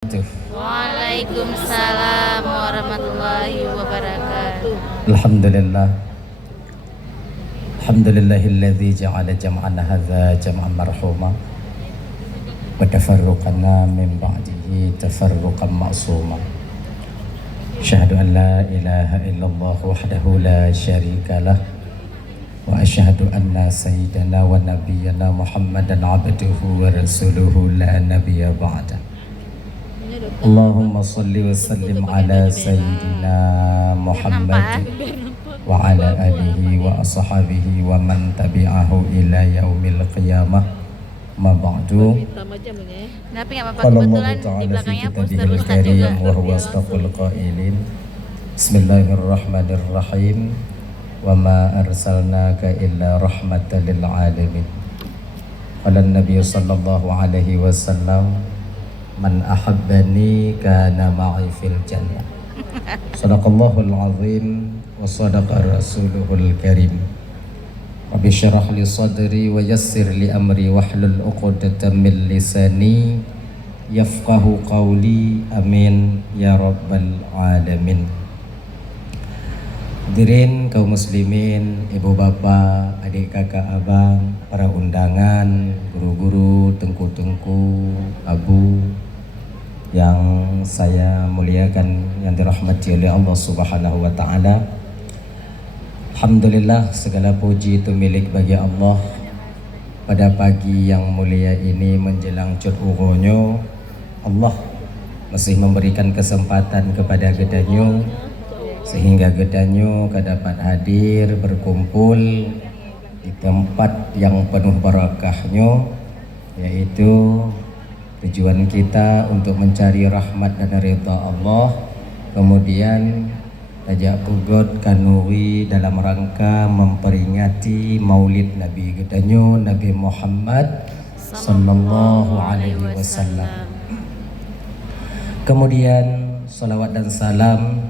Waalaikumsalam warahmatullahi wabarakatuh. Alhamdulillah. Alhamdulillahilladzi ja'ala jam'ana hadza jam'an marhuma wa tafarruqana min ba'dihi tafarruqan ma'suma. Asyhadu an la ilaha illallah wahdahu la syarikalah wa asyhadu anna sayyidana wa nabiyyana Muhammadan abduhu wa rasuluhu la nabiyya ba'da. Allahumma salli wa sallim ala sayyidina Muhammad wa ala alihi wa ashabihi wa man tabi'ahu ila yaumil qiyamah. Ma ba'du. Qala Allah ta'ala fi kitabihil karim wa huwa asdaqul qailin. Bismillahirrahmanirrahim. Wa ma arsalnaka illa rahmatan lil alamin. Qala an-nabiy sallallahu alaihi wasallam, man ahabbani kana ma'i fil jannah. Sadaqallahul azim wa sadaqa rasuluhul karim. Rabbi syrah li sadri wa yassir li amri wahlul 'uqdatam min lisani yafqahu qawli. Amin ya rabbal alamin. Hadirin kaum muslimin, ibu bapak, adik kakak abang, para undangan, guru-guru, tengku-tengku, abu yang saya muliakan, yang dirahmati oleh Allah Subhanahu wa taala. Alhamdulillah, segala puji itu milik bagi Allah. Pada pagi yang mulia ini menjelang cut uronyo, Allah masih memberikan kesempatan kepada Gedanyo sehingga Gedanyo dapat hadir berkumpul di tempat yang penuh barakahnya, yaitu tujuan kita untuk mencari rahmat dan ridha Allah. Kemudian tajak pugot kanuri dalam rangka memperingati Maulid Nabi Gedanyo, Nabi Muhammad sallallahu alaihi wasallam. Kemudian salawat dan salam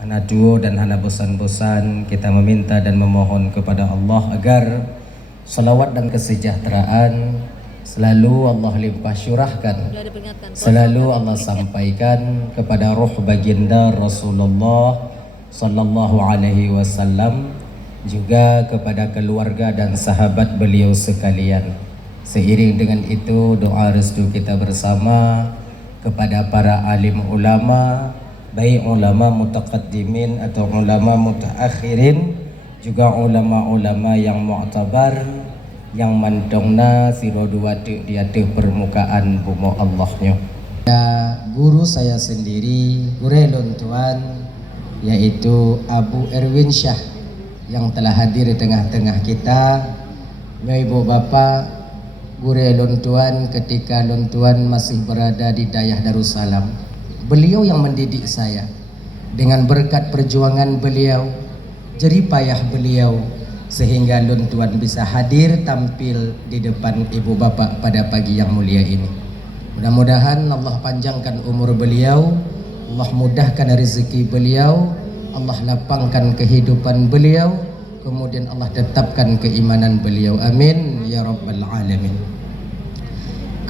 hana duo dan hana bosan-bosan kita meminta dan memohon kepada Allah agar salawat dan kesejahteraan selalu Allah limpah syurahkan, selalu Allah sampaikan kepada ruh baginda Rasulullah sallallahu alaihi wasallam, juga kepada keluarga dan sahabat beliau sekalian. Seiring dengan itu, doa restu kita bersama kepada para alim ulama, baik ulama mutaqaddimin atau ulama mutaakhirin, juga ulama-ulama yang mu'tabar, yang mandongna siroduwati di atas permukaan bumi Allahnya. Guru saya sendiri, guru tuan, yaitu Abu Erwin Syah yang telah hadir di tengah-tengah kita. Ibu bapak, guru lontuan ketika lontuan masih berada di Dayah Darussalam, beliau yang mendidik saya. Dengan berkat perjuangan beliau, jerih payah beliau, sehingga lontuan bisa hadir tampil di depan ibu bapak pada pagi yang mulia ini. Mudah-mudahan Allah panjangkan umur beliau, Allah mudahkan rezeki beliau, Allah lapangkan kehidupan beliau, kemudian Allah tetapkan keimanan beliau. Amin ya rabbal alamin.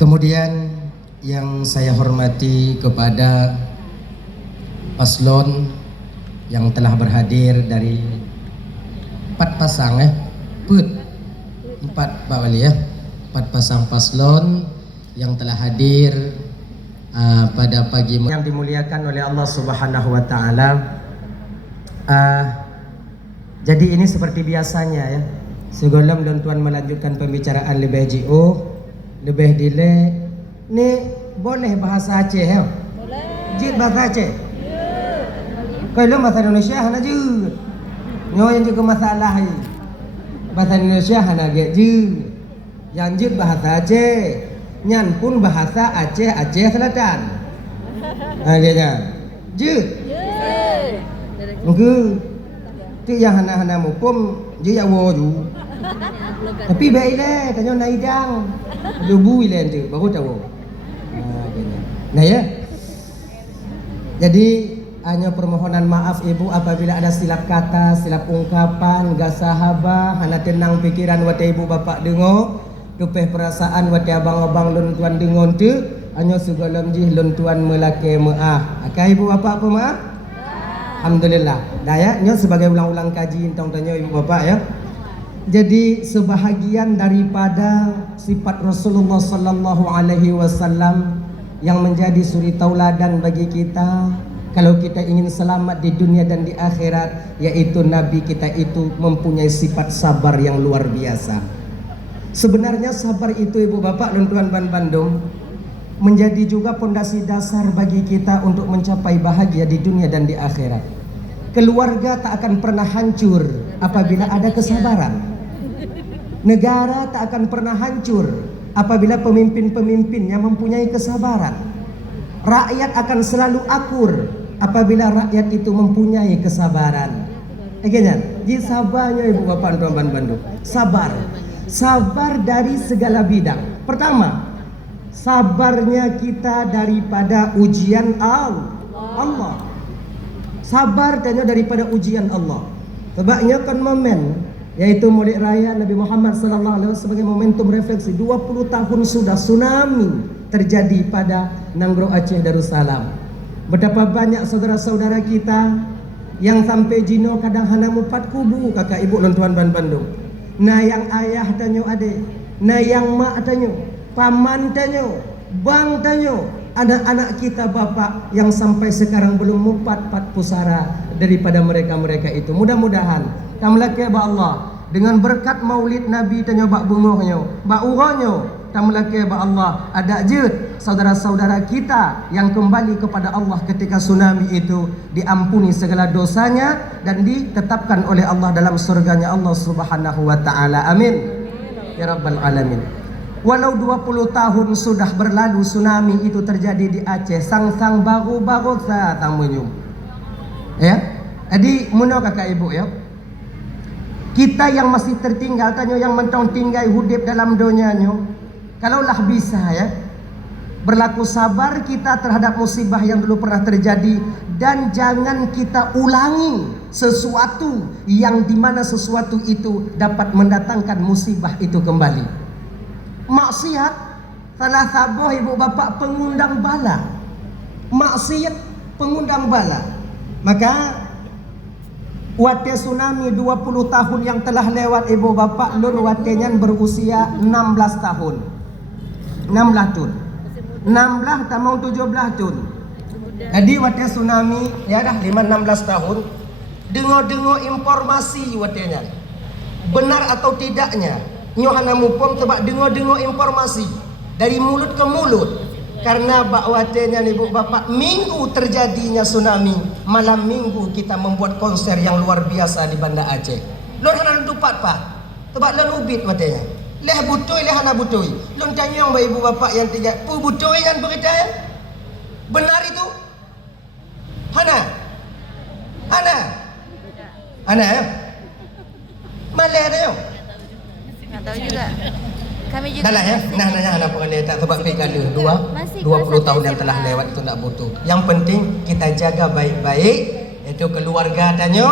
Kemudian yang saya hormati kepada paslon yang telah berhadir dari 4 pasang Pak Wali ya, 4 pasang paslon yang telah hadir pada pagi yang dimuliakan oleh Allah Subhanahu wa taala. Jadi ini seperti biasanya ya, sebelum dan tuan melanjutkan pembicaraan lebih jauh, lebih dile, ni boleh bahasa Aceh ya? Boleh. Jid bahasa Aceh? Kalau bahasa Indonesia hana jid. Nyo yang juga masalah ni. Bahasa Indonesia hana jid. Yang jid bahasa Aceh. Nyan pun bahasa Aceh Selatan. Dia je. Mungkin tu yang hana mupum je awo ju. Tapi baik le tanya naidang. Lubu ile tu baru tahu. Nah ya. Jadi hanya permohonan maaf ibu apabila ada silap kata, silap ungkapan, gak sahabah, hana tenang pikiran wate ibu bapak dengo. Tupeh perasaan wati abang-abang lun tuan dengon tu Anyo sugolom jih lun tuan melake maaf. Akai ibu bapa pemaaf? Alhamdulillah. Dah ya, nyo sebagai ulang-ulang kaji tentang tanya ibu bapa ya. Jadi sebahagian daripada sifat Rasulullah sallallahu alaihi wasallam yang menjadi suri tauladan bagi kita kalau kita ingin selamat di dunia dan di akhirat, yaitu Nabi kita itu mempunyai sifat sabar yang luar biasa. Sebenarnya sabar itu ibu bapak dan tuan Bandung menjadi juga pondasi dasar bagi kita untuk mencapai bahagia di dunia dan di akhirat. Keluarga tak akan pernah hancur apabila ada kesabaran. Negara tak akan pernah hancur apabila pemimpin-pemimpinnya mempunyai kesabaran. Rakyat akan selalu akur apabila rakyat itu mempunyai kesabaran. Jadi sabarnya ibu bapak dan tuan Bandung. Sabar. Sabar dari segala bidang. Pertama, sabarnya kita daripada ujian Allah. Sabar tanya daripada ujian Allah. Sebabnya kan momen yaitu Maulid Raya Nabi Muhammad sallallahu alaihi wasallam sebagai momentum refleksi 20 tahun sudah tsunami terjadi pada Nanggro Aceh Darussalam. Betapa banyak saudara-saudara kita yang sampai jino kadang hana mupat kubu kakak ibu dan tuan Bandung. Nah yang ayah tanyo adik, nah yang mak tanyo, paman tanyo, bang tanyo, anak-anak kita bapak yang sampai sekarang belum mupat pusara daripada mereka-mereka itu. Mudah-mudahan tamlake ba Allah dengan berkat maulid Nabi tanyo bak bungohnyo, bak uronyo, tamlake ba Allah ada je saudara-saudara kita yang kembali kepada Allah ketika tsunami itu diampuni segala dosanya dan ditetapkan oleh Allah dalam surganya Allah Subhanahu wa taala. Amin ya rabbal alamin. Walau 20 tahun sudah berlalu tsunami itu terjadi di Aceh, sang-sang baru-baru sa tamunyum. Ya. Jadi muno kakak ibu ya. Kita yang masih tertinggal tanyo yang mentong tinggal hidup dalam dunianyo, kalaulah bisa ya berlaku sabar kita terhadap musibah yang dulu pernah terjadi, dan jangan kita ulangi sesuatu yang dimana sesuatu itu dapat mendatangkan musibah itu kembali. Maksiat salah satu ibu bapak pengundang bala. Maksiat pengundang bala. Maka wate tsunami 20 tahun yang telah lewat ibu bapak lun watenya berusia 16 tahun. 16 tahun. 16 tamang 17 tahun. Jadi wate tsunami ya dah 5-16 tahun. Dengar-dengar informasi watenya. Benar atau tidaknya? Nyohana mupom sebab dengar-dengar informasi dari mulut ke mulut. Karena bakwatenya ibu bapak minggu terjadinya tsunami, malam minggu kita membuat konser yang luar biasa di Banda Aceh. Lon hana dupat pak, sebab lon ubit watenya. Leh butoi leh hana butoi. Lon tanyong ba ibu bapak yang tidak pu butoi yang berita ya? Benar itu? Hana ya? Maleh dia. Nggak tahu juga. Kami juga. Dah lah ya. Nah anak pengen tak sebab pilkada 20 tahun yang telah lewat itu tak butuh. Yang penting kita jaga baik-baik, yaitu keluarga tanyo,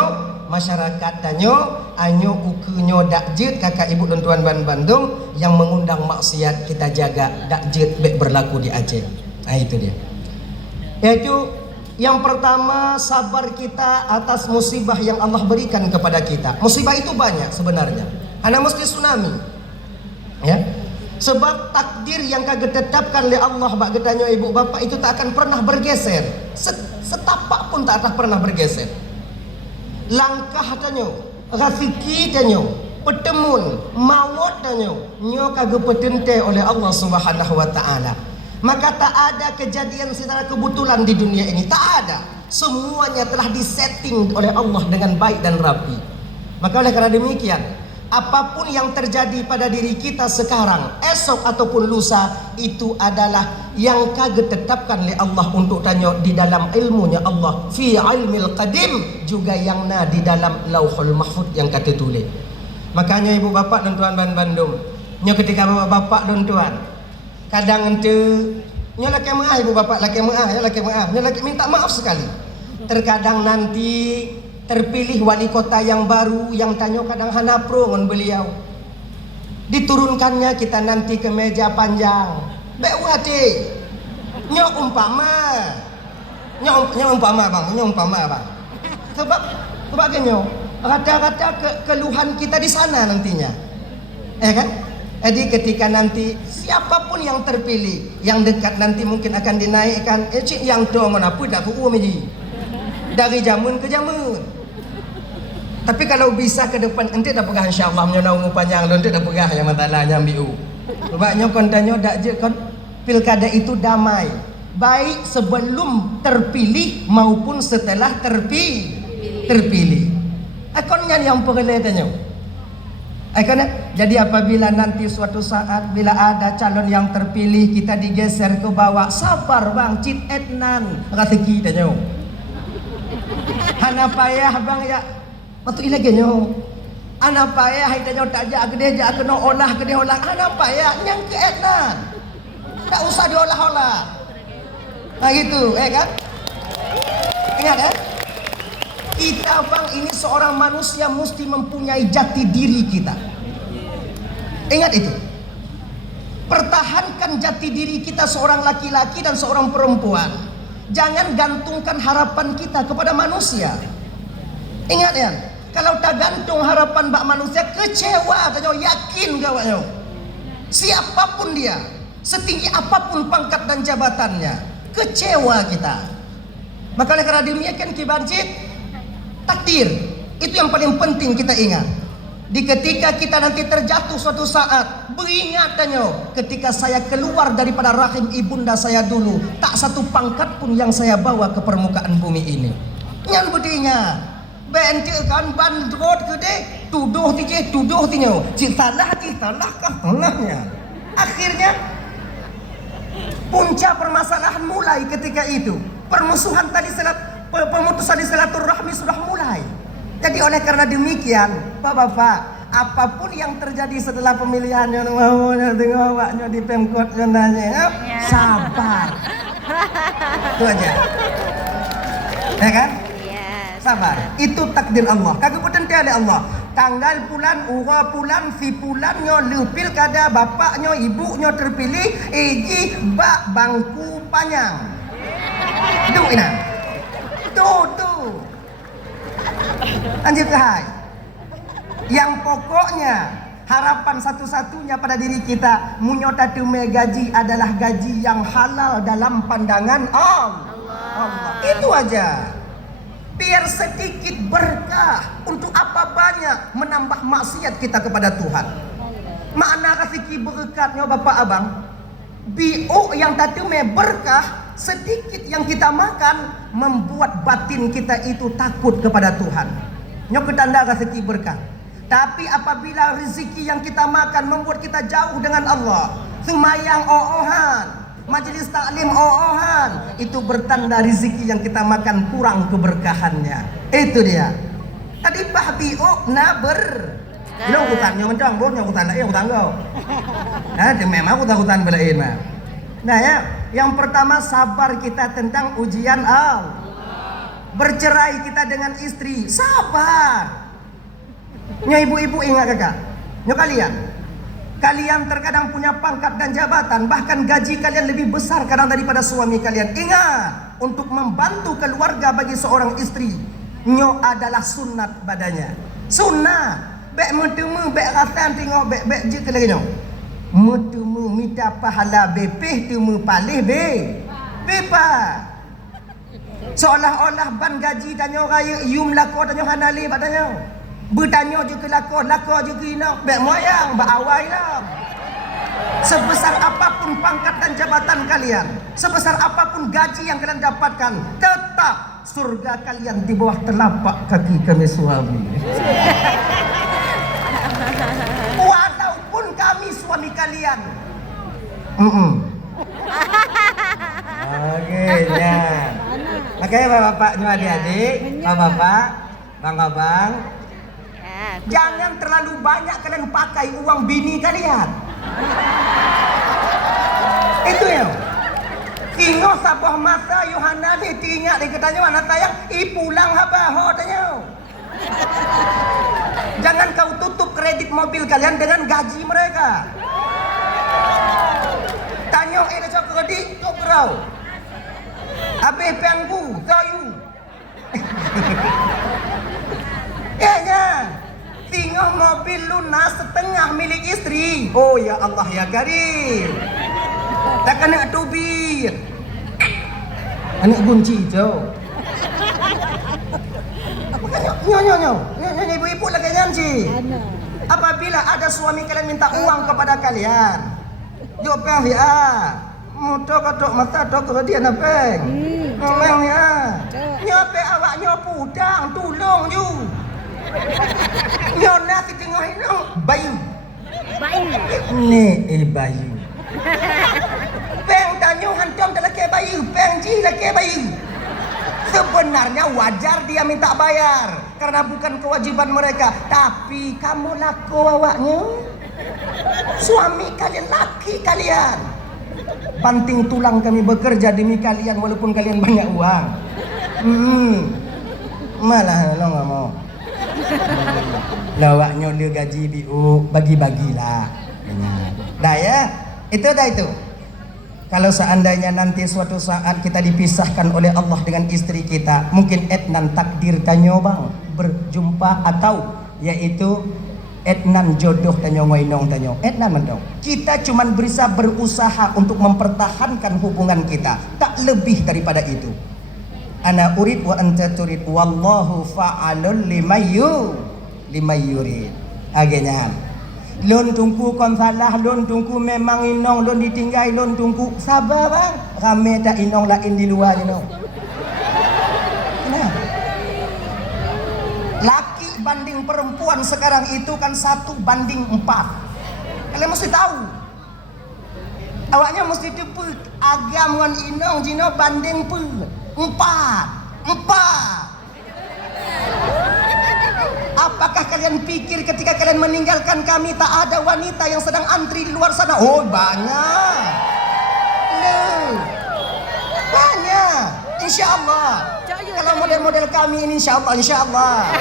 masyarakat tanyo, anyo ukunyo dak jet kakak ibu dan tuan Bandung yang mengundang maksiat kita jaga dak jet baik berlaku di Aceh. Nah itu dia. Yaitu yang pertama sabar kita atas musibah yang Allah berikan kepada kita. Musibah itu banyak sebenarnya. Hanya mesti tsunami. Ya. Sebab takdir yang kagak tetapkan oleh Allah bak getanyo ibu bapak itu tak akan pernah bergeser. Setapak pun tak akan pernah bergeser. Langkah tanyo, rezeki tanyo, petemun, maut tanyo, nyo kagak petente oleh Allah Subhanahu wa taala. Maka tak ada kejadian secara kebetulan di dunia ini, tak ada. Semuanya telah disetting oleh Allah dengan baik dan rapi. Maka oleh karena demikian, apapun yang terjadi pada diri kita sekarang, esok ataupun lusa, itu adalah yang kagak tetapkan oleh Allah untuk tanya di dalam ilmunya Allah, fi ilmil qadim, juga yang di dalam lauhul mahfud yang kata tulis. Makanya ibu bapak dan tuan Bandung, nyo ketika bapak dan tuan kadang ente nyo laki maaf ibu bapak laki maaf nyo laki minta maaf sekali. Terkadang nanti terpilih wali kota yang baru yang tanyo kadang hana pro ngon beliau. Diturunkannya kita nanti ke meja panjang. Baik wate. Nyo umpama. Nyo umpama bang. Sebab nyo rata-rata keluhan kita di sana nantinya. Kan? Jadi ketika nanti siapapun yang terpilih, yang dekat nanti mungkin akan dinaikkan. Cik yang tu apa dah aku meji. Dari jamun ke jamun. Tapi kalau bisa ke depan nanti dah pegah insya-Allah menyo umur panjang nanti dah pegah yang masalahnya ambil. Sebabnya kontanyo dak je kon pilkada itu damai. Baik sebelum terpilih maupun setelah terpilih. Akonnya yang perlu tanya. Jadi apabila nanti suatu saat bila ada calon yang terpilih kita digeser ke bawah, sabar bang, cit etnan rezeki tanya. Hana payah bang ya. Waktu ini genyo. Ana payah tanya tak jak gede jak kena olah gede olah. Ana payah nyang ke etnan. Tak usah diolah-olah. Nah gitu, kan? Ingat kita bang ini seorang manusia mesti mempunyai jati diri kita. Ingat itu. Pertahankan jati diri kita seorang laki-laki dan seorang perempuan. Jangan gantungkan harapan kita kepada manusia. Ingat ya, kalau tak gantung harapan bak manusia kecewa, tanyo yakin gawaknya. Siapapun dia, setinggi apapun pangkat dan jabatannya, kecewa kita. Maka oleh kerana demikian kibancit takdir itu yang paling penting kita ingat. Di ketika kita nanti terjatuh suatu saat, beringat tanyo, ketika saya keluar daripada rahim ibunda saya dulu, tak satu pangkat pun yang saya bawa ke permukaan bumi ini. Nyan budinya bente kan bandrot gede, tuduh tinyo, salah kah salahnya. Akhirnya punca permasalahan mulai ketika itu. Permusuhan tadi pemutusan silaturahmi sudah mulai. Jadi oleh karena demikian, Bapak, apapun yang terjadi setelah pemilihan yang maunya tengoknya di Pemkot nanya, sabar. Itu aja. Ya kan? Sabar. Itu takdir Allah. Kagak potensi oleh Allah. Tanggal bulan, ura bulan, si bulan nyo lepil kada bapaknya, ibunya terpilih, eji bak bangku panjang. Duh ina. Tuh. Lanjut ke hai. Yang pokoknya harapan satu-satunya pada diri kita, munyota tume gaji adalah gaji yang halal dalam pandangan Allah. Itu aja. Biar sedikit berkah. Untuk apa banyak menambah maksiat kita kepada Tuhan. Makna kasih berkatnya Bapak Abang, biu yang tadi berkah, sedikit yang kita makan membuat batin kita itu takut kepada Tuhan. Nyok ketanda kasih berkah. Tapi apabila rezeki yang kita makan membuat kita jauh dengan Allah, semayang oohan, majelis taklim oohan, itu bertanda rezeki yang kita makan kurang keberkahannya. Itu dia. Tadi bahbiu na lo hutannya mencong, bosnya hutan kau. Nah, memang hutan belain mah. Nah ya, yang pertama sabar kita tentang ujian Allah. Bercerai kita dengan istri, sabar. Nya ibu-ibu ingat kakak, nya kalian terkadang punya pangkat dan jabatan, bahkan gaji kalian lebih besar kadang daripada suami kalian. Ingat, untuk membantu keluarga bagi seorang istri, nyo adalah sunat badannya. Sunnah. Bek mutemu, bek ratan tengok, bek je ke lagi nyo. Mutemu minta pahala bepeh temu palih bepa. Seolah-olah ban gaji tanyo raya yum lako tanyo hanali badanyo. Bertanyo je ke lako je ke ina, bek moyang, bak awai lah. Sebesar apapun pangkat dan jabatan kalian, sebesar apapun gaji yang kalian dapatkan, tetap surga kalian di bawah telapak kaki kami suami. Walaupun kami suami kalian. Oke, ya. Makanya bapak-bapaknya adik-adik, bapak-bapak, bang-abang, jangan terlalu banyak kalian pakai uang bini kalian. Itu ya. Tingo sabah masa Yohana ditinyak di ketanya anak tayang, pulang haba ho tanya. Jangan kau tutup kredit mobil kalian dengan gaji mereka. Tanya cok kredit cok kau. Habis pengku, kayu. Ya. Tinggal mobil lunas setengah milik istri. Oh ya Allah ya Karim. Tak kena tubir. Anak kunci jauh. Nyo. Ibu-ibu lagi nyanyi. Apabila ada suami kalian minta uang kepada kalian, yo peng dia. Motor katok mata tok dia napeng. Memang ya. Nyope awak nyopu udang tolong you. Nyona ti tengah ini bayu. Ni bayu. Peng tanyo hantam laki bayu, peng ji laki bayu. Sebenarnya wajar dia minta bayar karena bukan kewajiban mereka, tapi kamu laku awaknya. Suami kalian laki kalian. Banting tulang kami bekerja demi kalian walaupun kalian banyak uang. Malah lo nggak mau. Lawaknya dia gaji BU bagi-bagilah. Dah ya, itu. Kalau seandainya nanti suatu saat kita dipisahkan oleh Allah dengan istri kita, mungkin etnan takdir tanyo bang berjumpa atau yaitu etnan jodoh tanyo ngoinong tanyo etnan mendong. Kita cuman berusaha untuk mempertahankan hubungan kita, tak lebih daripada itu. Ana urid wa anta turid wallahu fa'alul limayurid. Agenya lon tungku kon salah, lon tungku memang inong, lon ditinggal, lon tungku sabar bang. Rame tak inong lain di luar inong. Kenapa? Laki banding perempuan sekarang itu kan 1 banding 4. Kalian mesti tahu. Awaknya mesti tepu agam ngan inong jino banding 4. Apakah kalian pikir ketika kalian meninggalkan kami tak ada wanita yang sedang antri di luar sana? Oh banyak. Banyak. Insya Allah. Kalau model-model kami ini insya Allah.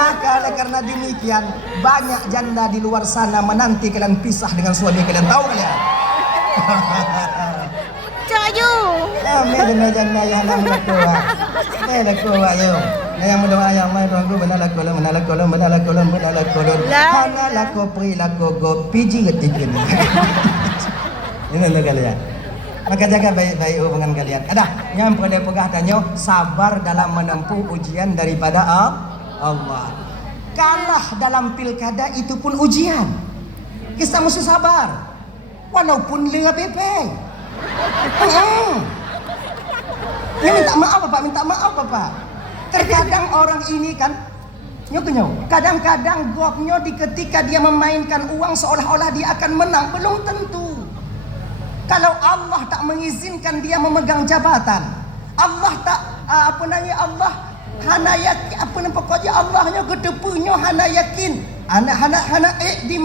Maka oleh karena demikian banyak janda di luar sana menanti kalian pisah dengan suami kalian. Tahu kalian? Amin janda yang lakuwa. Lakuwa yo. Yang mendoa yang mai tunggu benar lakuwa. Hana laku pri laku go piji ketikin. Ini lo kalian. Maka jaga baik-baik hubungan kalian. Ada yang boleh pegah tanyo sabar dalam menempuh ujian daripada Allah. Kalah dalam pilkada itu pun ujian. Kita mesti sabar. Walaupun lengah pepeng. Minta maaf Bapak. Terkadang orang ini kan kadang-kadang goknya ketika dia memainkan uang seolah-olah dia akan menang, belum tentu. Kalau Allah tak mengizinkan dia memegang jabatan, Allah tak Allah hana yakin pokoknya Allahnya kedepunya hana yakin hana di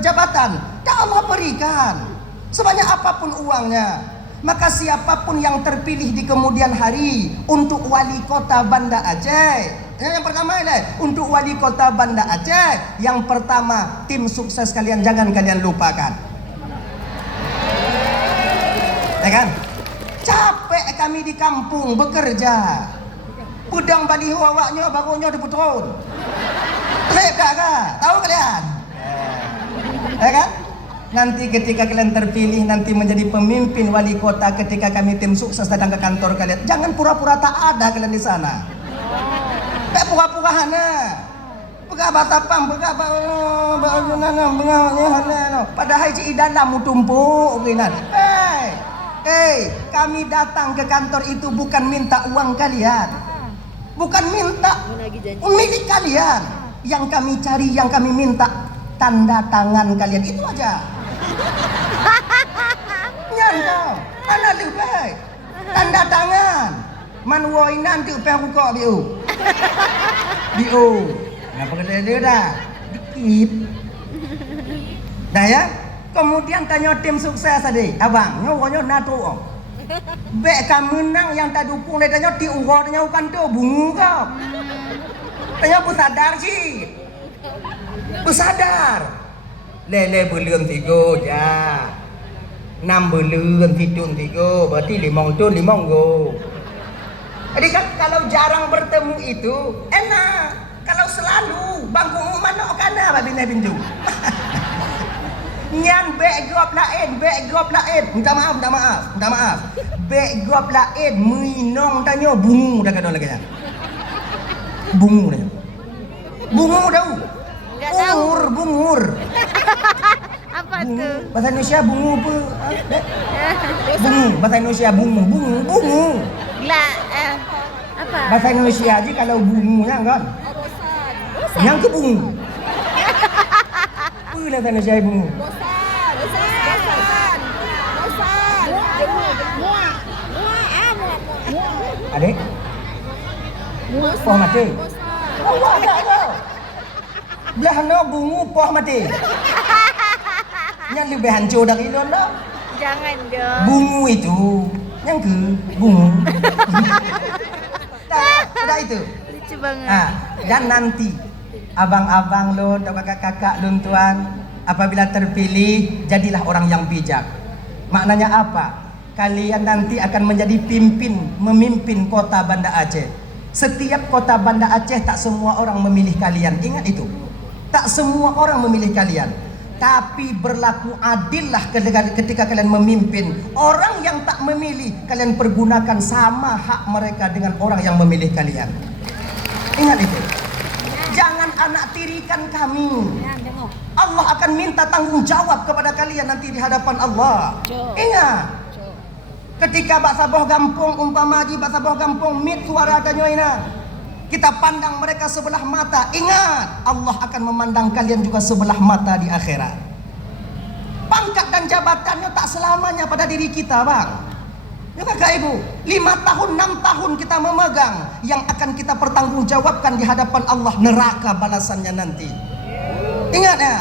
jabatan tak Allah berikan sebanyak apapun uangnya. Maka siapapun yang terpilih di kemudian hari untuk wali kota Banda Aceh, yang pertama ini untuk wali kota Banda Aceh, yang pertama tim sukses kalian jangan kalian lupakan. Ya kan? Capek kami di kampung bekerja. Udang baliho awaknya barunya diputron. Tahu kalian? Ya kan? Nanti ketika kalian terpilih nanti menjadi pemimpin wali kota, ketika kami tim sukses datang ke kantor kalian, jangan pura-pura tak ada kalian di sana. Kayak pura-pura hana. Batapang, padahal ci dalam tumpuk kinan. Kami datang ke kantor itu bukan minta uang kalian. Bukan minta milik kalian. Yang kami cari, yang kami minta tanda tangan kalian, itu aja. Nyanda, mana lebih? Tanda tangan. Man woinan tu perukok biu. Kenapa kena dia dah? Dikit. Dah ya? Kemudian tanya tim sukses tadi. Abang, nyowo nato. Bek kamu menang yang tak dukung dia tanya ti urutnya bukan tu bungu kau. Tanya pun sadar sih. Pun sadar. Lele belum tiga dah. 6 bulan tidun 3, berarti 5 tahun 5 go. Jadi kan kalau jarang bertemu itu enak. Kalau selalu bangku mana kana babina pintu. Nyan backdrop lain. Minta maaf. Backdrop lain minong tanya bungu dah kena lagi. Bungu dah. Bungu tahu. Enggak tahu. Bungur. Apa Bungu. tuh? Bahasa Indonesia bungu apa? Bungu. Bahasa Indonesia bungu. Lah, apa? Bahasa Indonesia aja kalau bungunya kan. Yang ke bungu. Apa bahasa Indonesia bungu? Adik? Poh mati. Oh, ada. Belah no bungu poh mati. Yang lebih hancur dari itu dah. Jangan dong. Bungu itu yang ke bungu. Dah itu. Lucu banget. Dan nanti abang-abang lo, kakak-kakak lo tuan, apabila terpilih jadilah orang yang bijak. Maknanya apa? Kalian nanti akan menjadi memimpin kota Banda Aceh. Setiap kota Banda Aceh tak semua orang memilih kalian. Ingat itu. Tak semua orang memilih kalian. Tapi berlaku adillah ketika kalian memimpin. Orang yang tak memilih, kalian pergunakan sama hak mereka dengan orang yang memilih kalian. Ingat itu. Jangan anak tirikan kami. Allah akan minta tanggung jawab kepada kalian nanti di hadapan Allah. Ingat. Ketika bak saboh gampung umpama haji bak saboh gampung mit suara tanyoina. Kita pandang mereka sebelah mata. Ingat, Allah akan memandang kalian juga sebelah mata di akhirat. Pangkat dan jabatannya tak selamanya pada diri kita, bang. Ya kakak ibu, 5 tahun, 6 tahun kita memegang. Yang akan kita pertanggungjawabkan di hadapan Allah, neraka balasannya nanti. Ingat ya.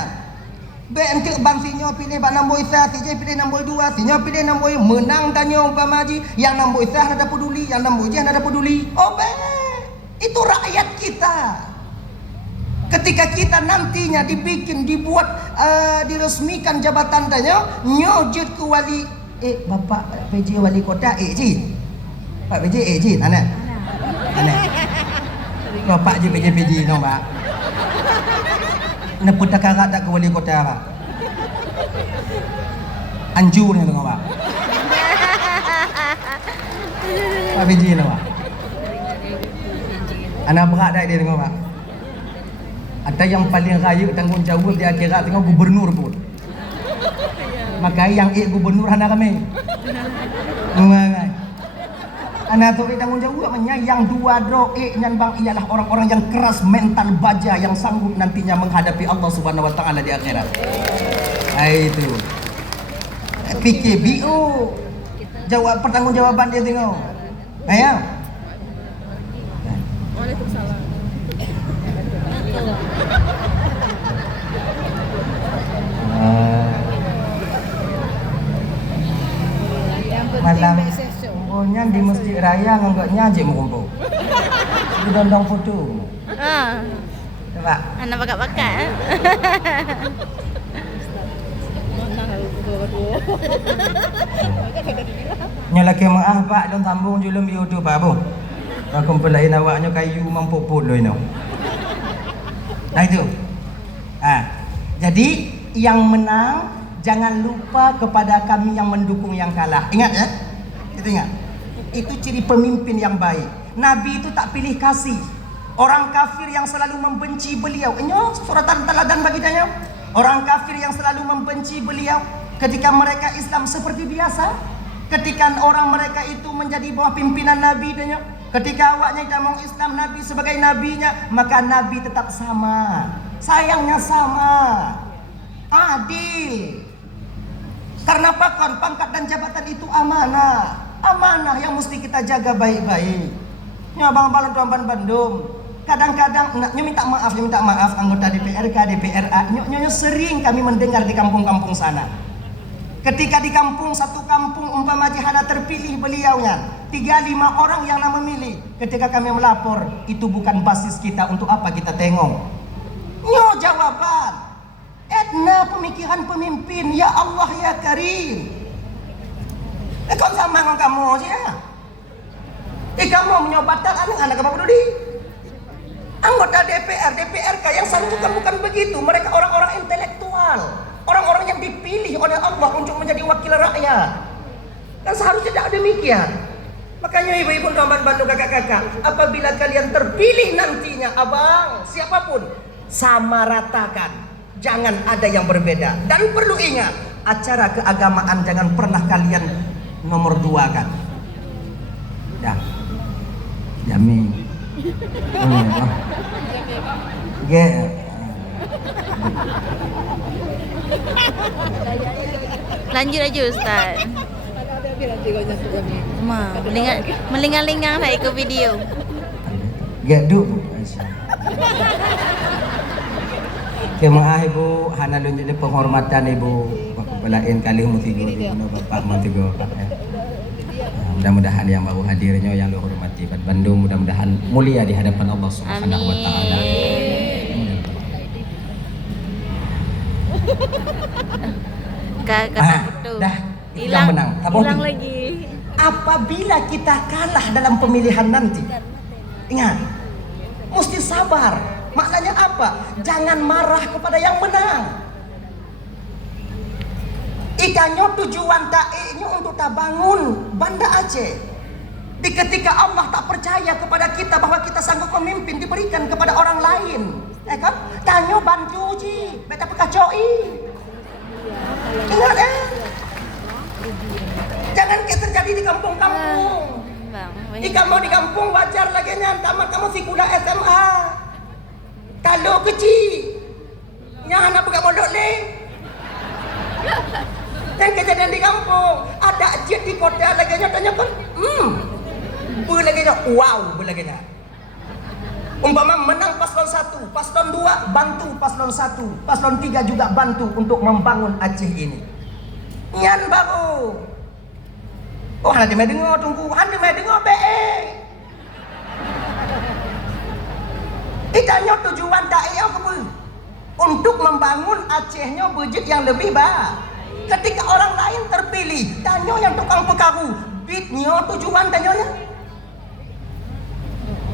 BNT bansinyo pilih bak namboi sah, si pilih namboi 2, sinyo pilih namboi menang tanyo umpama haji. Yang namboi sah ada peduli, yang namboi jih ada peduli. Oh itu rakyat kita. Ketika kita nantinya dibuat, diresmikan jabatan tanya, nyojut ke wali, bapak PJ wali kota, Jin. Pak PJ, Jin, anak. Bapak je PJ no, Pak. Nak putar karat tak ke wali kota, Pak. Anjur ni tengok, Pak. Pak PJ no, Pak. Anak berat dah dia tengok, Pak. Ada yang paling raya tanggungjawab di akhirat tengok gubernur pun. Maka yang gubernur anak kami. Mengangai. Anak tu tanggungjawabnya yang 2 dro nyan bang ialah orang-orang yang keras mental baja yang sanggup nantinya menghadapi Allah Subhanahu wa taala di akhirat. Itu. PKBO. Jawab pertanggungjawaban dia tengok. Ayah. Waalaikumsalam. Malam pokoknya di masjid raya nganggaknya aja mau kumpul. Di dondong foto. Coba. Anak bakat-bakat. Nyalaki maaf Pak don sambung julum YouTube Pak Bu. Pak kumpulain awaknya kayu mampuput loh ini. Nah itu. Jadi yang menang jangan lupa kepada kami yang mendukung yang kalah. Ingat ya? Itu ingat. Itu ciri pemimpin yang baik. Nabi itu tak pilih kasih. Orang kafir yang selalu membenci beliau. Ini suratan teladan bagi dia. Orang kafir yang selalu membenci beliau ketika mereka Islam seperti biasa. Ketika orang mereka itu menjadi bawah pimpinan Nabi dia. Ketika awaknya ngomong Islam Nabi sebagai nabinya, maka Nabi tetap sama. Sayangnya sama. Adil. Karena pakon, pangkat dan jabatan itu amanah. Amanah yang mesti kita jaga baik-baik. Nyabang balon tuan Bandung. Kadang-kadang minta maaf anggota DPRK, DPRA. Nyonya sering kami mendengar di kampung-kampung sana. Ketika di kampung, satu kampung umpama jihada terpilih beliaunya 3-5 orang yang nama memilih. Ketika kami melapor, itu bukan basis kita, untuk apa kita tengok. Jawaban Edna pemikiran pemimpin. Ya Allah ya Karim. Kau sama dengan kamu sih ya. Kamu menyobatkan anak apa peduli? Anggota DPR yang sanggup bukan begitu. Mereka orang-orang intelektual, orang-orang yang dipilih oleh Allah untuk menjadi wakil rakyat. Dan seharusnya tidak demikian. Makanya ibu-ibu, teman bantu kakak-kakak, apabila kalian terpilih nantinya, abang, siapapun, sama ratakan. Jangan ada yang berbeda. Dan perlu ingat, acara keagamaan jangan pernah kalian nomor 2 kan. Dah. Jamin. Lanjut aja Ustaz. Melingang-lingang naik ke video. Geduk. Kemaah ibu, hana lunjuk penghormatan ibu. Belain kali mutigo ibu bapak mutigo bapak. Mudah-mudahan yang mau hadirnya yang lu hormati Bandung, mudah-mudahan mulia di hadapan Allah Subhanahu wa taala. Dah, hilang menang. Hilang lagi. Apabila kita kalah dalam pemilihan nanti, ingat, mesti sabar. Maknanya apa? Jangan marah kepada yang menang. Ikannya tujuan da'inya untuk tak bangun Banda Aceh. Di ketika Allah tak percaya kepada kita bahwa kita sanggup memimpin, diberikan kepada orang lain, kan? Tanya bantu ji, beta pekacoi. Ingat jangan kayak terjadi di kampung-kampung. Jika mau di kampung wajar lagi nya, tamat kamu sikuda SMA. Kalau kecil, nya anak bukan mondok le. Dan kejadian di kampung, ada jet di kota lagi nya tanya pun, lagi nya, wow, lagi nya. Umpama menang paslon 1, paslon 2 bantu paslon 1, paslon 3 juga bantu untuk membangun Aceh ini. Nyan baru. Oh, nanti mau dengar tunggu, nanti mau dengar BE. Itanya tujuan da'i apa? Untuk membangun Acehnya budget yang lebih baik. Ketika orang lain terpilih, tanyo yang tukang pekaru, bitnya tujuan tanyonya.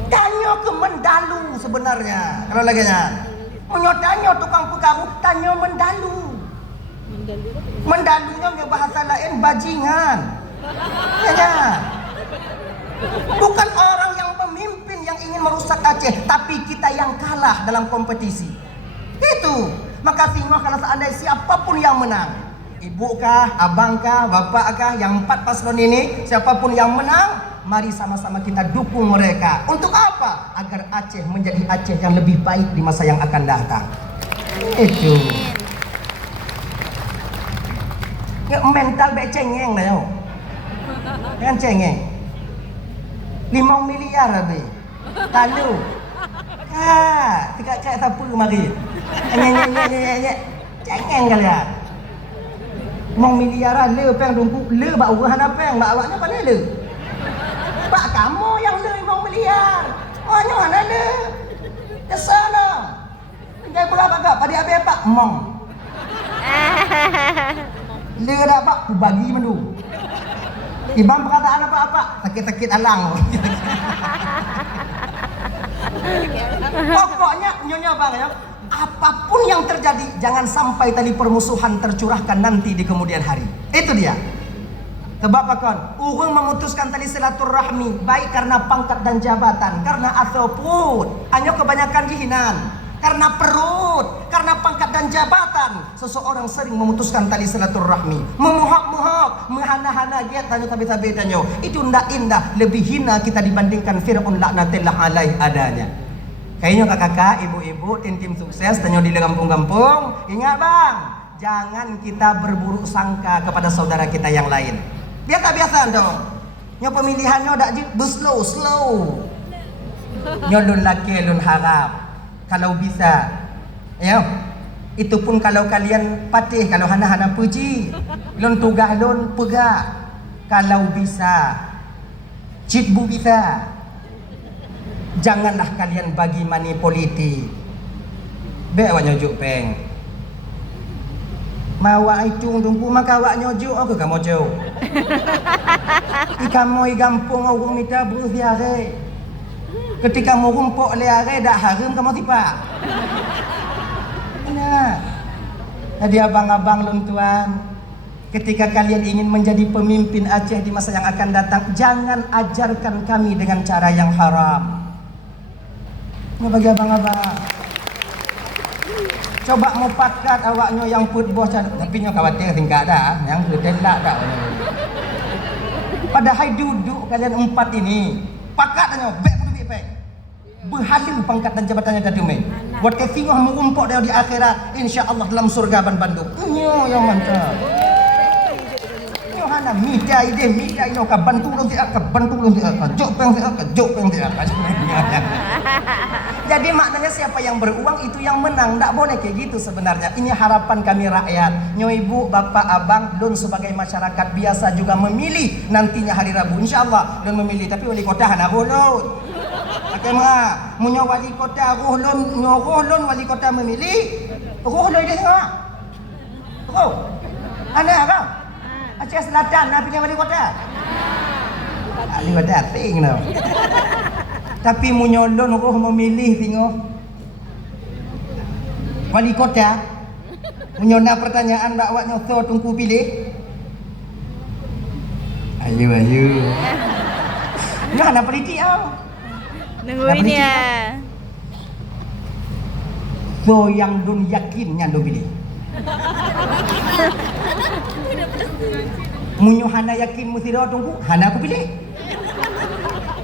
Tanyo ke mendalu sebenarnya. Kalau lagi nya, menyotanyo tukang pekaru, tanyo mendalu. Mendalunya nggak bahasa lain bajingan. Ya. Bukan orang yang pemimpin yang ingin merusak Aceh, tapi kita yang kalah dalam kompetisi. Itu. Makasih kalau seandainya siapapun yang menang, ibu kah, abang kah, bapak kah, yang 4 paslon ini, siapapun yang menang, mari sama-sama kita dukung mereka. Untuk apa? Agar Aceh menjadi Aceh yang lebih baik di masa yang akan datang. Itu. Ya, mental baik cengeng lah yo. Jangan cengeng. 5 miliar habis. Lalu. Tidak kayak siapa mari. Cengeng kalian. 5 miliaran le peng dumpu le bak uruhan apa yang bak awaknya pandai le. Bak kamu yang le 5 miliar. Oh nyo ana le. Kesana. Tinggal berapa kak? Pada apa pak? Mong. Le dah pak ku bagi mendu. Ibang perkataan apa-apa, sakit-sakit alang. Pokoknya nyonya bang ya, apapun yang terjadi, jangan sampai tali permusuhan tercurahkan nanti di kemudian hari. Itu dia. Sebab apa kan? Orang memutuskan tali silaturahmi baik karena pangkat dan jabatan, karena ataupun hanya kebanyakan jihinan, karena perut, karena pangkat dan jabatan, seseorang sering memutuskan tali silaturahmi, memuhak-muhak, menghana-hana dia tanya tabi-tabi tanya. Itu ndak indah, lebih hina kita dibandingkan Fir'aun laknatillah alaih adanya. Kayaknya kakak-kakak, ibu-ibu, tim sukses tanya di kampung-kampung, ingat bang, jangan kita berburuk sangka kepada saudara kita yang lain. Biasa-biasa dong. Nyo pemilihannya dak slow. Nyo lun laki lun harap. Kalau bisa, ya, itu pun kalau kalian patih, kalau hana-hana puji, lon tugah lon pegah. Kalau bisa, citbu bisa. Janganlah kalian bagi money politik. Be awaknya juk peng. bawa icung tungku maka awak nyojo ke kamu jauh. Kamu gampung orang minta bersiare. Ketika mau rumpuk liare dak harum kamu tipa. Nah. Jadi abang-abang luntuan, ketika kalian ingin menjadi pemimpin Aceh di masa yang akan datang, jangan ajarkan kami dengan cara yang haram. Ini bagi abang-abang. Coba mau pakat awaknya yang football, tapi nyo khawatir tingkat dah, yang telak dah. Padahal duduk kalian empat ini, pakat nyo, baik kudu baik. Berhasil pangkat dan jabatannya dah tume. Buat ke singah mengumpuk dia di akhirat, insya-Allah dalam surga ban Bandung. Nyo yang mantap. Nyo hana mida ide mida ino ka bantu long dia ka jok peng dia. Jadi maknanya siapa yang beruang itu yang menang. Ndak boleh kayak gitu sebenarnya. Ini harapan kami rakyat. Nyo ibu, bapak, abang, lun sebagai masyarakat biasa juga memilih nantinya hari Rabu. Insyaallah lun memilih, tapi wali kota hana boleh. Okey mak, munyo wali kota rohlon nyorohlon wali kota memilih. Rohlon dia tengok. Oh. Ana apa? Aceh Selatan nak pilih wali kota. Ali kota ting no. Tapi munyo lon roh memilih tengok. Wali kota. Munyo nak pertanyaan dak awak nyoso tungku pilih. Ayu. Nah, nak politik ah. Nungguin ya. So yang dun yakinnya do pilih. Munyo hana yakin mesti ro tunggu, hana aku pilih.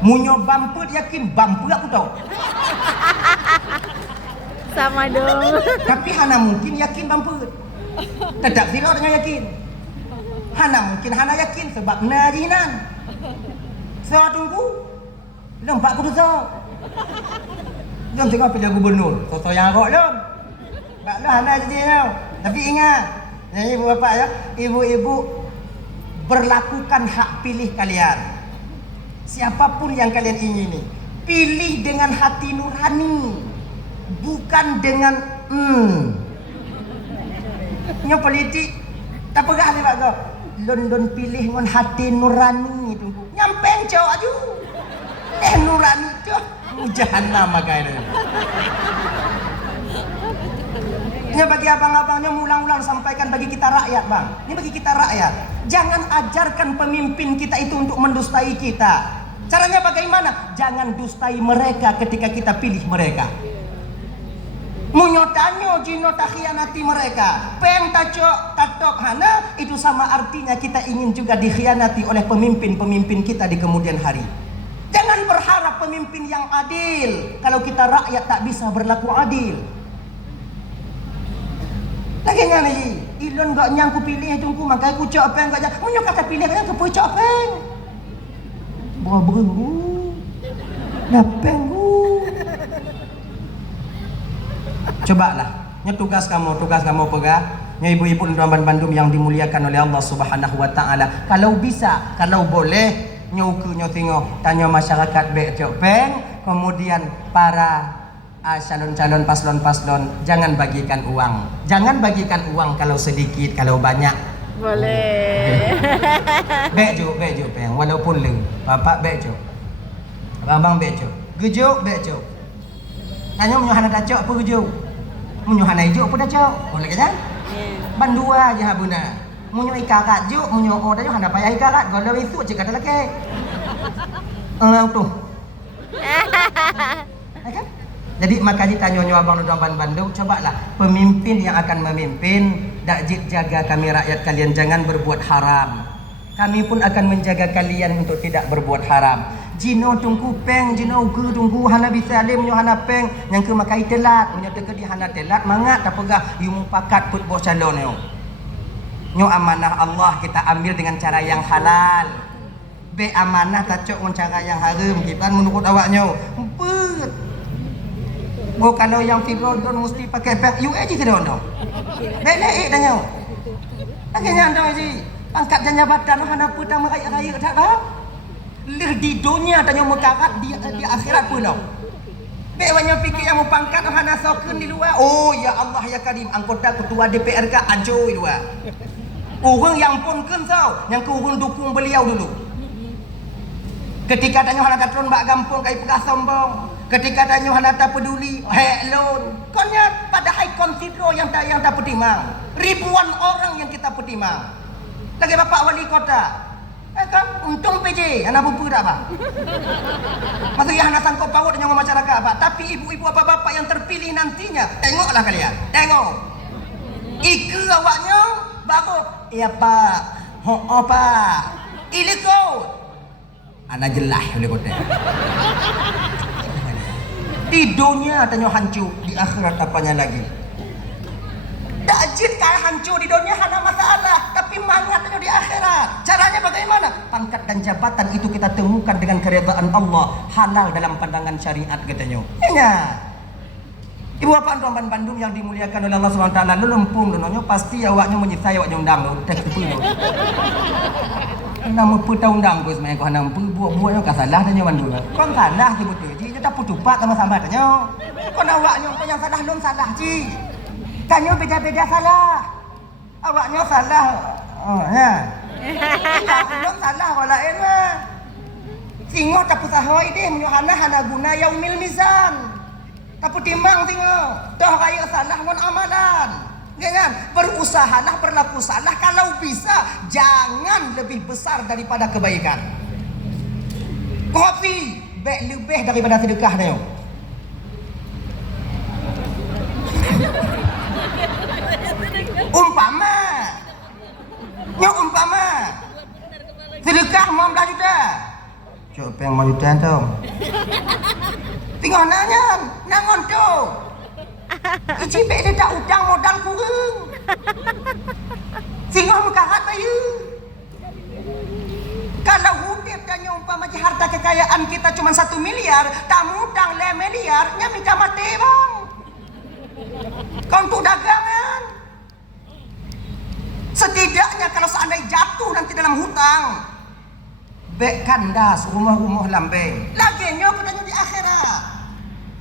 Munyo bumper yakin bumper aku tahu. Sama dong. Tapi hana mungkin yakin bumper. Tetap siro dengan yakin. Hana mungkin hana yakin sebab narinan. So tunggu. Nampak aku tu so. Jom tengok pilih gubernur. Soto yang agak lom. Taklah anda jadi tau. Tapi ingat, jadi ibu bapak ya, ibu-ibu berlakukan hak pilih kalian. Siapapun yang kalian ingini, pilih dengan hati nurani, bukan dengan Nyo politik tak pegah ni pak kau. London pilih dengan hati nurani tu. Nyampeng cok aju. Nurani tu jahannam makanya. Ini bagi abang-abangnya ulang-ulang sampaikan bagi kita rakyat bang. Ini bagi kita rakyat. Jangan ajarkan pemimpin kita itu untuk mendustai kita. Caranya bagaimana? Jangan dustai mereka ketika kita pilih mereka. Munyotanyo jino takhianati mereka. Peng tacok tatok hana itu sama artinya kita ingin juga dikhianati oleh pemimpin-pemimpin kita di kemudian hari. Jangan berharap pemimpin yang adil kalau kita rakyat tak bisa berlaku adil. Lagi ni, ilon gak nyangku pilih tunggu makai ku cok peng gak. Munyo kata pilih kan ke cok peng. Bawa berenggu. Napenggu. Cobalah, tugas kamu pegang. Ibu-ibu dan Bandung yang dimuliakan oleh Allah Subhanahu wa taala. Kalau bisa, kalau boleh nyo tengok tanya masyarakat bek cok peng, kemudian para calon-calon paslon jangan bagikan uang. Jangan bagikan uang kalau sedikit, kalau banyak. Boleh. Bejo peng walaupun leng. Bapak bejo. Abang bejo. Gejo bejo. Tanya munyo hana dacok apa gejo? Munyo hana ijo apa dacok? Boleh ke kan? Bandua aja habuna. Munyo ikarat juk, munyo oda juk hana payah ikarat. Kalau itu je kata laki. Tu. Kan? Jadi maka ditanya abang dan Bandung, cobalah pemimpin yang akan memimpin dak jaga kami rakyat kalian jangan berbuat haram. Kami pun akan menjaga kalian untuk tidak berbuat haram. Jino tunggu peng, jino ke tunggu hana bisa alim nyo hana peng, yang ke makai telat, menyo teke di hana telat mangat tak pegah yu pakat put bos calon nyo. Nyo amanah Allah kita ambil dengan cara yang halal. Be amanah tacok dengan cara yang haram kita menurut awaknya. Empet. Oh kalau yang filodon mesti pakai peng, you aja tidak ono. Belek tanya. Akhirnya anda aja angkat jabatan hana pertama raya tak bah. Leh di dunia tanya mekarat di akhirat pun tau. Bewanya fikir yang mau pangkat hana soken di luar. Oh ya Allah ya Karim, anggota ketua DPR ka ancur di luar. Orang yang pun kensau, yang kurang dukung beliau dulu. Ketika tanya hana tatron bak gampung kai pegah sombong. Ketika tanya hana tak peduli, hello. Konya pada high consider yang tak petimang. Ribuan orang yang kita petimang. Lagi Bapak Wali Kota. Kan untung PJ anak bupu dah Pak. Maksudnya anak sangkut paut dengan masyarakat Pak. Tapi ibu-ibu bapak-bapak yang terpilih nantinya, tengoklah kalian. Tengok. Ike awaknya baru. Ya Pak. Ho Pak. Iliko. Anak jelas oleh kota. Tidurnya tanya hancur, di akhirat apanya lagi? Dajit kan hancur di dunia hana masalah, tapi mangatnya di akhirat. Caranya bagaimana? Pangkat dan jabatan itu kita temukan dengan keredaan Allah, halal dalam pandangan syariat katanya. Ingat. Ibu bapak tuan Bandung yang dimuliakan oleh Allah SWT, lu lempung dunonya pasti awaknya menyisai awaknya undang lu tek sepuh lu. Nama puta undang ku sebenarnya kau hanam buat-buatnya kau salah tanya Bandung. Kau salah sebetulnya, ji kita putupat sama-sama tanya. Kau awaknya kau yang salah non salah ji. Kanyo beda-beda salah. Awaknya salah. Oh ya. Belum salah kalau lain mah. Singo tak usaha ide menyohana hana guna yaumil mizan. Tapi timbang singo. Dah kaya salah mon amalan. Jangan berusahalah berlaku salah kalau bisa jangan lebih besar daripada kebaikan. Kopi lebih daripada sedekah dia. Umpama sedekah 15 juta. Coba yang mau juta tu. Tengok nanya, nangon tu. Icibek dia tak utang modal kurang. Singgah mekarat bayu. Kalau hudip tanya umpama harta kekayaan kita cuma 1 miliar, tak mutang 5 miliar, nya minta mati bang. Kau untuk dagangan. Setidaknya kalau seandainya jatuh nanti dalam hutang, bek kandas rumah-rumah lambeng. Laginya katanya di akhirat.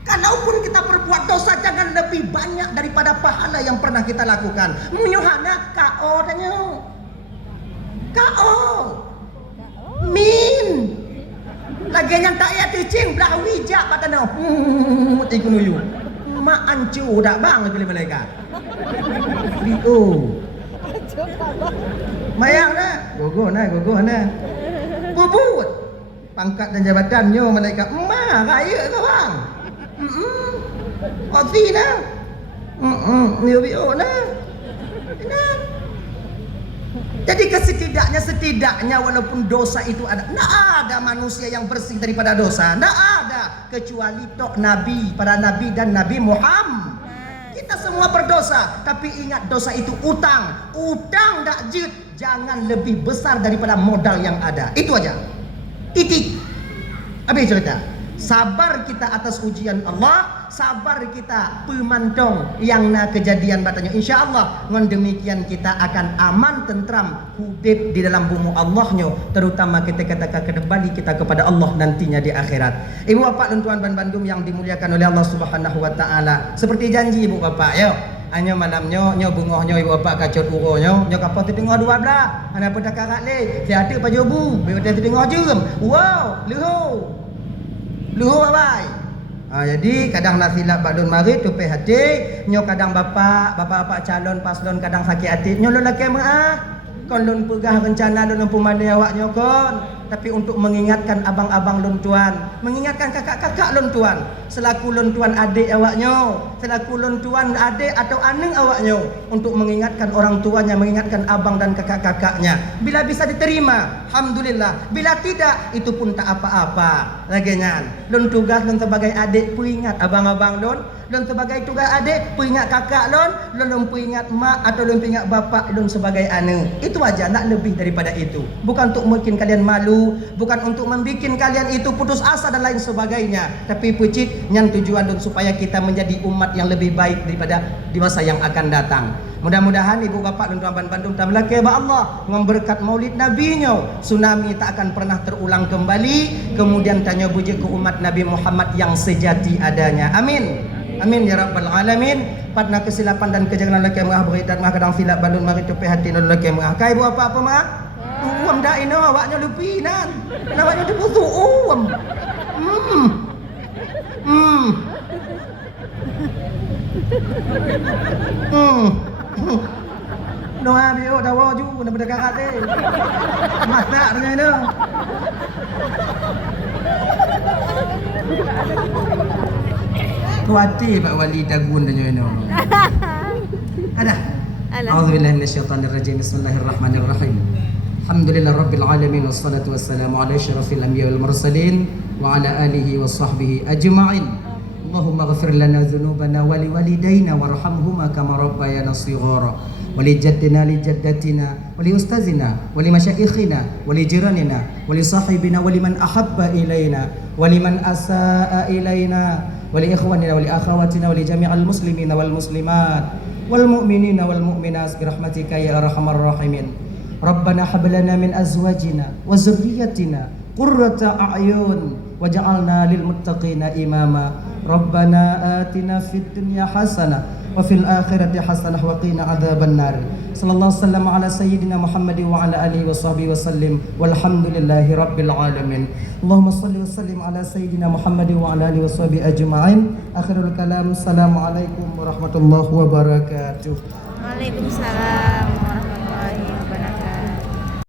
Kalaupun kita berbuat dosa jangan lebih banyak daripada pahala yang pernah kita lakukan. Munyuhana KO tanya. KO. Min. Laginya tak ya ticing belah wijak patana. Tikun uyu. Mak ancu dak bang pilih malaikat. Bio. Mayang na, gogo na. Bubut. Pangkat dan jabatannya malaikat. Emak raya ke bang? Oti na. Bio na. Jadi setidaknya walaupun dosa itu ada, tidak ada manusia yang bersih daripada dosa, tidak ada kecuali tok Nabi, para Nabi dan Nabi Muhammad. Kita semua berdosa, tapi ingat dosa itu utang tak jut, jangan lebih besar daripada modal yang ada. Itu aja. Titik. Habis cerita. Sabar kita atas ujian Allah, sabar kita pemantong yang na kejadian batanya. InsyaAllah dengan demikian kita akan aman tentram hidup di dalam bumi Allahnya, terutama ketika kita kembali kita kepada Allah nantinya di akhirat. Ibu bapak dan tuan Bandung yang dimuliakan oleh Allah Subhanahu wa taala. Seperti janji ibu bapak, yo. Hanya malamnya nyo bungohnya ibu bapak kacut uronyo nyo kapal tengah 12 ana pada karat le si ada pajobu be tengah jum. Wow, luhu babai. Jadi kadang nasilap badun mari tupai hati, nyo kadang bapak calon paslon kadang sakit hati. Nyo lelaki maah. Kon lun pegah rencana lun pemandai awaknya kon. Tapi untuk mengingatkan abang-abang lun tuan, mengingatkan kakak-kakak lun tuan, selaku lun tuan adik awaknya, selaku lun tuan adik atau aneng awaknya, untuk mengingatkan orang tuanya, mengingatkan abang dan kakak-kakaknya. Bila bisa diterima, alhamdulillah. Bila tidak, itu pun tak apa-apa. Laginya, lun tugas lun sebagai adik pun ingat abang-abang lun Lon sebagai tugas adik, peringat kakak lon peringat mak atau lon peringat bapak lon sebagai anak. Itu aja, nak lebih daripada itu. Bukan untuk bikin kalian malu, bukan untuk membuat kalian itu putus asa dan lain sebagainya. Tapi pucit yang tujuan lon supaya kita menjadi umat yang lebih baik daripada di masa yang akan datang. Mudah-mudahan ibu bapak dan tuan Bandung tamlake ba Allah memberkat maulid nabinya, tsunami tak akan pernah terulang kembali, kemudian tanya bujuk ke umat Nabi Muhammad yang sejati adanya. Amin. Amin ya rabbal alamin. Padna kesilapan dan kejanggalan laki mengah beri dan mengah kadang silap balun mari tupi hati dan laki mengah. Kai ibu apa mah? Uam dak ino awaknya lupinan. Awaknya dibutuh uam. Doa dia dah waju nak berdekat hati. Masak dengan itu. Kuati Pak Wali dagun dan itu. Ada. A'udzubillahi minasyaitonirrajim. Bismillahirrahmanirrahim. Alhamdulillah rabbil alamin wassalatu wassalamu ala asyrafil anbiya wal mursalin wa ala alihi washabbihi ajma'in. Allahumma ighfir lana dhunubana wa liwalidayna warhamhuma kama rabbayana shighara. ولجدنا لجدتنا ولأستاذنا ولمشايخنا ولجيراننا ولصاحبنا ولمن أحب إلينا ولمن أساء إلينا ولإخواننا ولأخواتنا ولجميع المسلمين والمسلمات والمؤمنين والمؤمنات برحمتك يا أرحم الراحمين. ربنا هب لنا من أزواجنا وذريتنا قرة أعين وجعلنا للمتقين إماما. ربنا آتنا في الدنيا حسنة وفي الآخرة حسنة وقنا عذاب النار. صلى الله وسلم على سيدنا محمد وعلى آله وصحبه وسلم والحمد لله رب العالمين. اللهم صل وسلم على سيدنا محمد وعلى آله وصحبه أجمعين. آخر الكلام السلام عليكم ورحمة الله وبركاته. Waalaikumsalam.